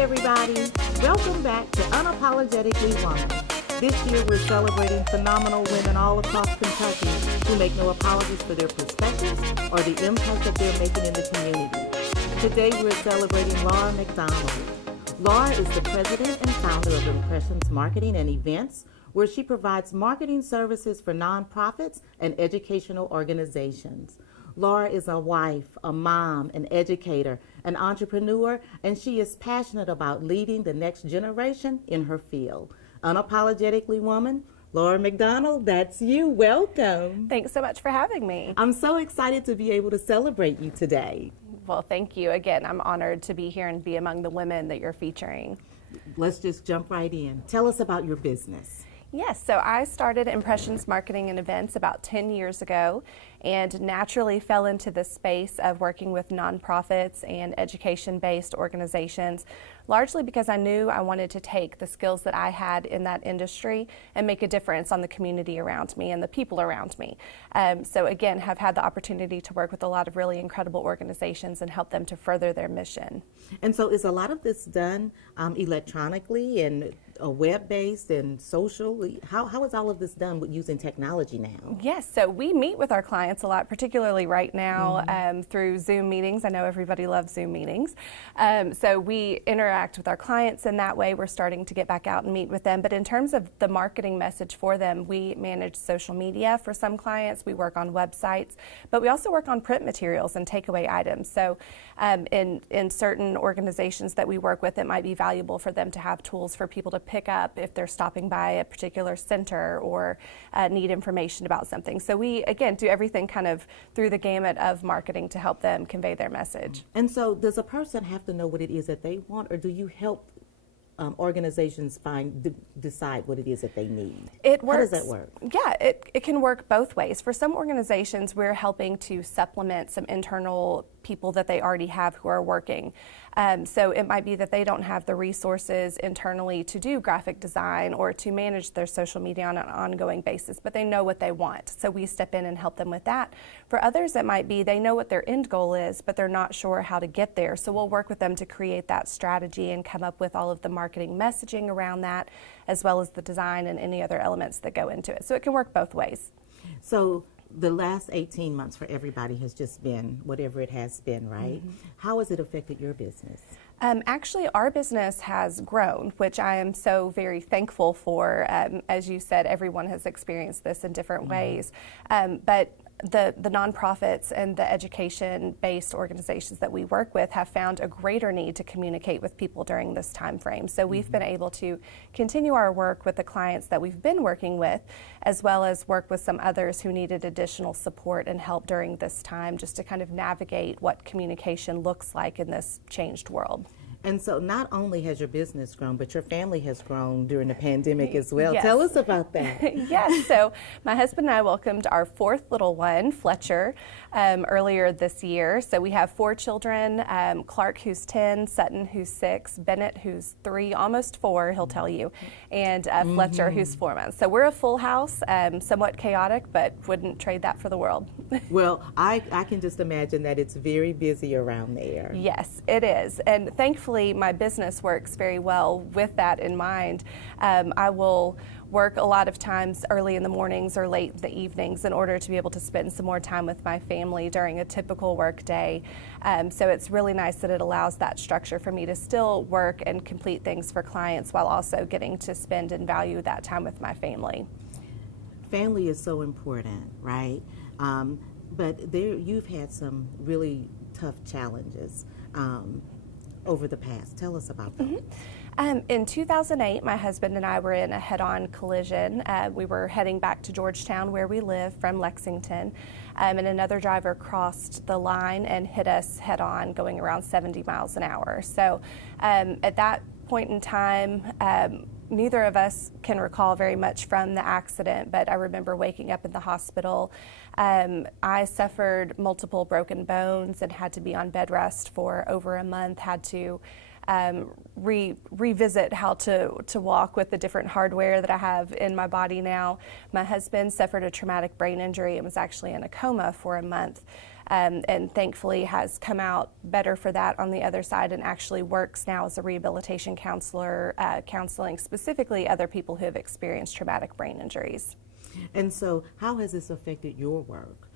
everybody. Welcome back to Unapologetically Woman. This year we're celebrating phenomenal women all across Kentucky who make no apologies for their perspectives or the impact that they're making in the community. Today we're celebrating Laura McDonald. Laura is the president and founder of Impressions Marketing and Events, where she provides marketing services for nonprofits and educational organizations. Laura is a wife, a mom, an educator, an entrepreneur, and she is passionate about leading the next generation in her field. Unapologetically Woman, Laura McDonald, that's you. Welcome. Thanks so much for having me. I'm so excited to be able to celebrate you today. Well, thank you. Again, I'm honored to be here and be among the women that you're featuring. Let's just jump right in. Tell us about your business. Yes, so I started Impressions Marketing and Events about 10 years ago and naturally fell into the space of working with nonprofits and education-based organizations, largely because I knew I wanted to take the skills that I had in that industry and make a difference on the community around me and the people around me. So again, have had the opportunity to work with a lot of really incredible organizations and help them to further their mission. And so is a lot of this done electronically and web-based and social? How is all of this done with using technology now? Yes, so we meet with our clients a lot, particularly right now through Zoom meetings. I know everybody loves Zoom meetings. So we interact with our clients in that way. We're starting to get back out and meet with them. But in terms of the marketing message for them, we manage social media for some clients. We work on websites, but we also work on print materials and takeaway items. So in certain organizations that we work with, it might be valuable for them to have tools for people to pick up if they're stopping by a particular center or need information about something. So we, again, do everything kind of through the gamut of marketing to help them convey their message. And so does a person have to know what it is that they want, or do you help organizations decide what it is that they need? It works. How does that work? Yeah, it can work both ways. For some organizations, we're helping to supplement some internal people that they already have who are working. So it might be that they don't have the resources internally to do graphic design or to manage their social media on an ongoing basis, but they know what they want. So we step in and help them with that. For others, it might be they know what their end goal is, but they're not sure how to get there. So we'll work with them to create that strategy and come up with all of the marketing messaging around that, as well as the design and any other elements that go into it. So it can work both ways. So the last 18 months for everybody has just been whatever it has been, right? How has it affected your business? Actually, our business has grown, which I am so very thankful for. As you said, everyone has experienced this in different ways. But the nonprofits and the education-based organizations that we work with have found a greater need to communicate with people during this time frame. So we've been able to continue our work with the clients that we've been working with, as well as work with some others who needed additional support and help during this time, just to kind of navigate what communication looks like in this changed world. And so not only has your business grown, but your family has grown during the pandemic as well. Yes. Tell us about that. Yes, so my husband and I welcomed our fourth little one, Fletcher, earlier this year. So we have 4 children, Clark, who's 10, Sutton, who's 6, Bennett, who's 3, almost 4, he'll tell you, and Fletcher, who's 4 months. So we're a full house, somewhat chaotic, but wouldn't trade that for the world. Well, I can just imagine that it's very busy around there. Yes, it is. And thankfully, my business works very well with that in mind. I will work a lot of times early in the mornings or late in the evenings in order to be able to spend some more time with my family during a typical work day. So it's really nice that it allows that structure for me to still work and complete things for clients while also getting to spend and value that time with my family. Family is so important, right? But you've had some really tough challenges over the past. Tell us about them. In 2008, my husband and I were in a head-on collision. We were heading back to Georgetown, where we live, from Lexington, and another driver crossed the line and hit us head-on, going around 70 miles an hour. So at that point in time, neither of us can recall very much from the accident, but I remember waking up in the hospital. I suffered multiple broken bones and had to be on bed rest for over a month, had to revisit how to walk with the different hardware that I have in my body now. My husband suffered a traumatic brain injury and was actually in a coma for a month. and thankfully has come out better for that on the other side, and actually works now as a rehabilitation counselor, counseling specifically other people who have experienced traumatic brain injuries. And so how has this affected your work?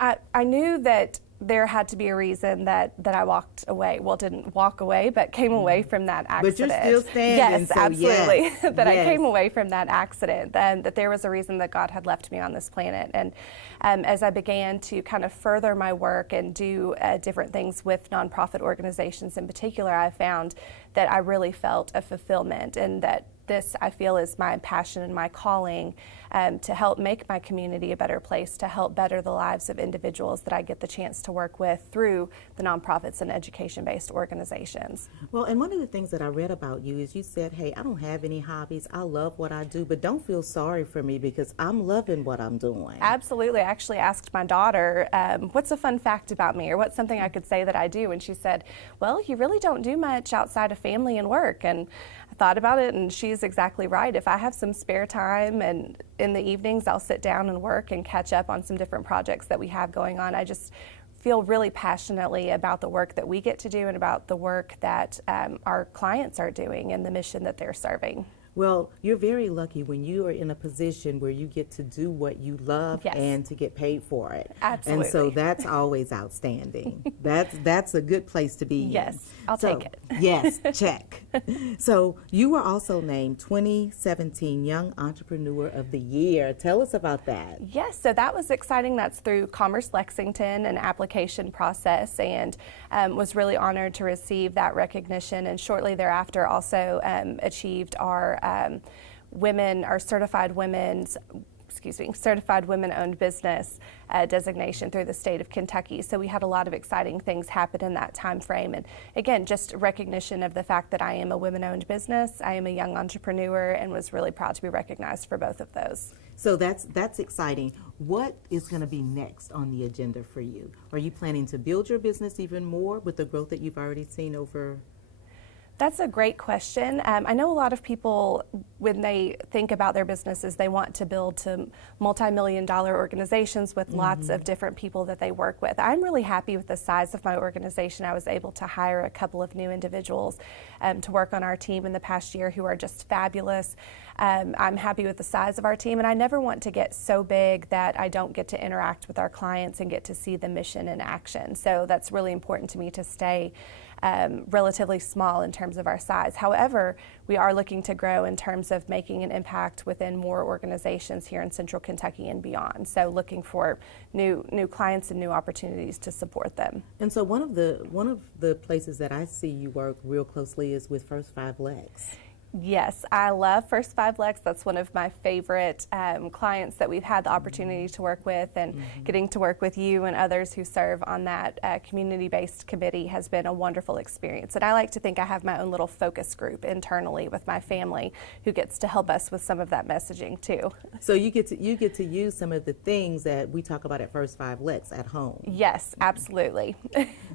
I knew that there had to be a reason that I walked away. Well, didn't walk away, but came away from that accident. But you're still standing. Yes, so absolutely. Yes. That Yes. I came away from that accident, and that there was a reason that God had left me on this planet. And as I began to kind of further my work and do different things with nonprofit organizations in particular, I found that I really felt a fulfillment, and that this, I feel, is my passion and my calling, to help make my community a better place, to help better the lives of individuals that I get the chance to work with through the nonprofits and education-based organizations. Well, and one of the things that I read about you is you said, hey, I don't have any hobbies. I love what I do, but don't feel sorry for me because I'm loving what I'm doing. Absolutely. I actually asked my daughter, what's a fun fact about me, or what's something I could say that I do? And she said, well, you really don't do much outside of family and work. And I thought about it, and she's exactly right. If I have some spare time and in the evenings I'll sit down and work and catch up on some different projects that we have going on. I just feel really passionately about the work that we get to do and about the work that our clients are doing and the mission that they're serving. Well, you're very lucky when you are in a position where you get to do what you love Yes. and to get paid for it. Absolutely. And so that's always outstanding. That's a good place to be in. Yes, I'll take it. Yes, check. So you were also named 2017 Young Entrepreneur of the Year. Tell us about that. Yes, so that was exciting. That's through Commerce Lexington, an application process, and was really honored to receive that recognition. And shortly thereafter, also achieved our certified women-owned business designation through the state of Kentucky. So we had a lot of exciting things happen in that time frame. And again, just recognition of the fact that I am a women-owned business, I am a young entrepreneur, and was really proud to be recognized for both of those. So that's exciting. What is going to be next on the agenda for you? Are you planning to build your business even more with the growth that you've already seen over? That's a great question. I know a lot of people, when they think about their businesses, they want to build to multi-million-dollar organizations with lots of different people that they work with. I'm really happy with the size of my organization. I was able to hire a couple of new individuals to work on our team in the past year who are just fabulous. I'm happy with the size of our team, and I never want to get so big that I don't get to interact with our clients and get to see the mission in action. So that's really important to me to stay relatively small in terms of our size. However, we are looking to grow in terms of making an impact within more organizations here in Central Kentucky and beyond. So looking for new clients and new opportunities to support them. And so one of the places that I see you work real closely is with First Five Lux. Yes, I love First Five Lux. That's one of my favorite clients that we've had the opportunity to work with, and getting to work with you and others who serve on that community-based committee has been a wonderful experience. And I like to think I have my own little focus group internally with my family who gets to help us with some of that messaging too. So you get to use some of the things that we talk about at First Five Lux at home. Yes, absolutely.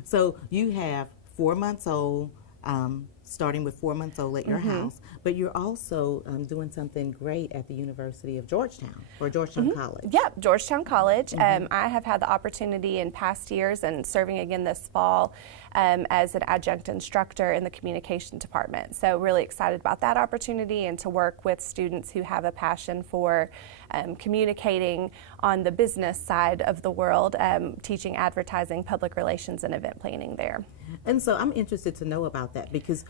So you have 4 months old, starting with 4 months old at your house, but you're also doing something great at the University of Georgetown, or Georgetown College. Yep, Georgetown College. I have had the opportunity in past years and serving again this fall as an adjunct instructor in the communication department. So really excited about that opportunity and to work with students who have a passion for communicating on the business side of the world, teaching advertising, public relations, and event planning there. And so I'm interested to know about that because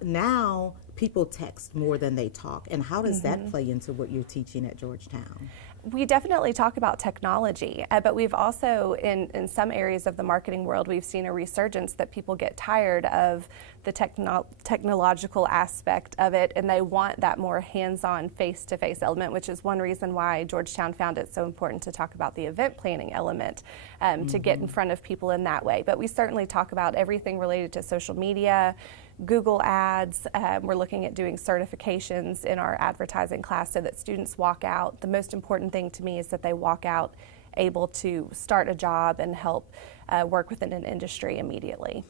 now people text more than they talk. And how does that play into what you're teaching at Georgetown? We definitely talk about technology, but we've also, in some areas of the marketing world, we've seen a resurgence that people get tired of the technological aspect of it, and they want that more hands-on, face-to-face element, which is one reason why Georgetown found it so important to talk about the event planning element, to get in front of people in that way. But we certainly talk about everything related to social media, Google ads. We're looking at doing certifications in our advertising class so that students walk out. The most important thing to me is that they walk out able to start a job and help work within an industry immediately.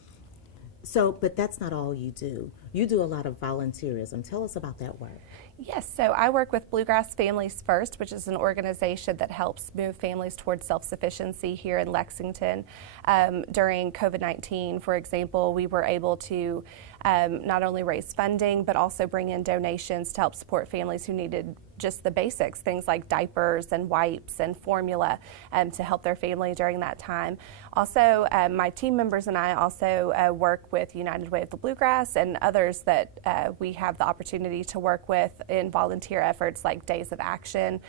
So, but that's not all you do. you do a lot of volunteerism. Tell us about that work. Yes, so I work with Bluegrass Families First, which is an organization that helps move families towards self-sufficiency here in Lexington. During COVID-19, for example, we were able to not only raise funding, but also bring in donations to help support families who needed just the basics, things like diapers and wipes and formula to help their family during that time. Also, my team members and I also work with United Way of the Bluegrass and others that we have the opportunity to work with in volunteer efforts like Days of Action.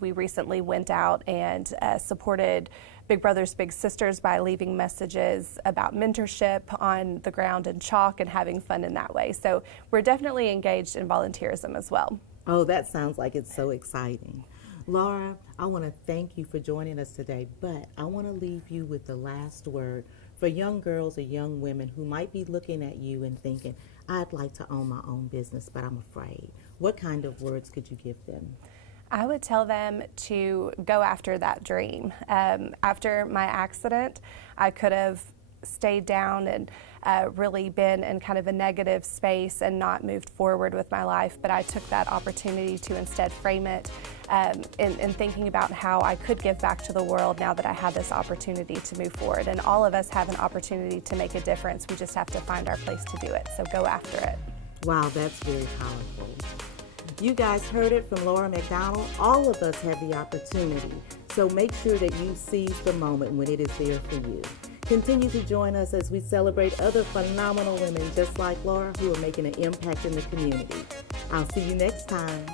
We recently went out and supported Big Brothers Big Sisters by leaving messages about mentorship on the ground in chalk and having fun in that way. So we're definitely engaged in volunteerism as well. Oh, that sounds like it's so exciting. Laura, I want to thank you for joining us today, but I want to leave you with the last word for young girls or young women who might be looking at you and thinking, I'd like to own my own business, but I'm afraid. What kind of words could you give them? I would tell them to go after that dream. After my accident, I could have stayed down and really been in kind of a negative space and not moved forward with my life, but I took that opportunity to instead frame it in thinking about how I could give back to the world now that I had this opportunity to move forward. And all of us have an opportunity to make a difference. We just have to find our place to do it, so go after it. Wow, that's very powerful. You guys heard it from Laura McDonald. All of us have the opportunity, so make sure that you seize the moment when it is there for you. Continue to join us as we celebrate other phenomenal women just like Laura who are making an impact in the community. I'll see you next time.